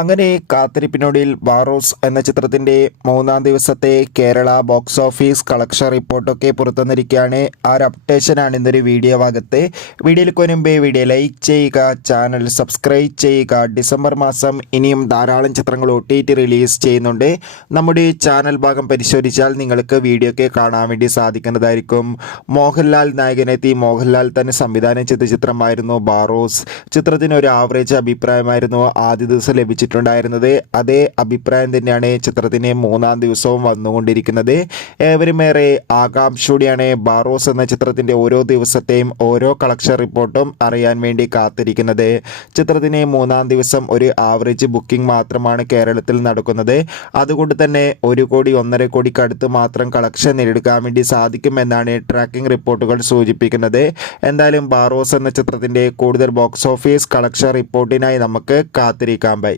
അങ്ങനെ കാത്തിരിപ്പിനൊടിയിൽ വാറോസ് എന്ന ചിത്രത്തിന്റെ മൂന്നാം ദിവസത്തെ കേരള ബോക്സ് ഓഫീസ് കളക്ഷൻ റിപ്പോർട്ടൊക്കെ പുറത്തുവന്നിരിക്കുകയാണ്. ആ ഒരു അപ്ഡേഷനാണ് ഇന്നൊരു വീഡിയോ ഭാഗത്ത്. വീഡിയോയിൽ മുൻപേ വീഡിയോ ലൈക്ക് ചെയ്യുക ചാനൽ സബ്സ്ക്രൈബ് ചെയ്യുക. ഡിസംബർ മാസം ഇനിയും ധാരാളം ചിത്രങ്ങൾ ഒ റിലീസ് ചെയ്യുന്നുണ്ട്. നമ്മുടെ ചാനൽ ഭാഗം പരിശോധിച്ചാൽ നിങ്ങൾക്ക് വീഡിയോ ഒക്കെ കാണാൻ വേണ്ടി സാധിക്കുന്നതായിരിക്കും. മോഹൻലാൽ നായകനെത്തി മോഹൻലാൽ തന്നെ സംവിധാനം ചെയ്ത ചിത്രമായിരുന്നു ബാറോസ് ചിത്രത്തിന് ഒരു ആവറേജ് അഭിപ്രായമായിരുന്നു. ആദ്യ ദിവസം ലഭിച്ചിട്ടുണ്ടായിരുന്നത് അതേ അഭിപ്രായം തന്നെയാണ് ചിത്രത്തിന് മൂന്നാം ദിവസവും വന്നുകൊണ്ടിരിക്കുന്നത്. ഏവരുമേറെ ആകാംക്ഷയോടെയാണ് ബാറോസ് എന്ന ചിത്രത്തിന്റെ ഓരോ ദിവസത്തെയും ഓരോ കളക്ഷൻ റിപ്പോർട്ടും അറിയാൻ വേണ്ടി കാത്തിരിക്കുന്നത്. ചിത്രത്തിന് മൂന്നാം ദിവസം ഒരു ആവറേജ് ബുക്കിംഗ് മാത്രമാണ് കേരളത്തിൽ നടക്കുന്നത്. അതുകൊണ്ട് തന്നെ ഒരു കോടി ഒന്നര കോടിക്കടുത്ത് മാത്രം കളക്ഷൻ നേടിയെടുക്കാൻ വേണ്ടി സാധിക്കുമെന്നാണ് ട്രാക്കിംഗ് റിപ്പോർട്ടുകൾ സൂചിപ്പിക്കുന്നത്. എന്തായാലും ബാറോസ് എന്ന ചിത്രത്തിന്റെ കൂടുതൽ ബോക്സ് ഓഫീസ് കളക്ഷൻ റിപ്പോർട്ടിനായി നമുക്ക് കാത്തിരിക്കാൻ ബൈ.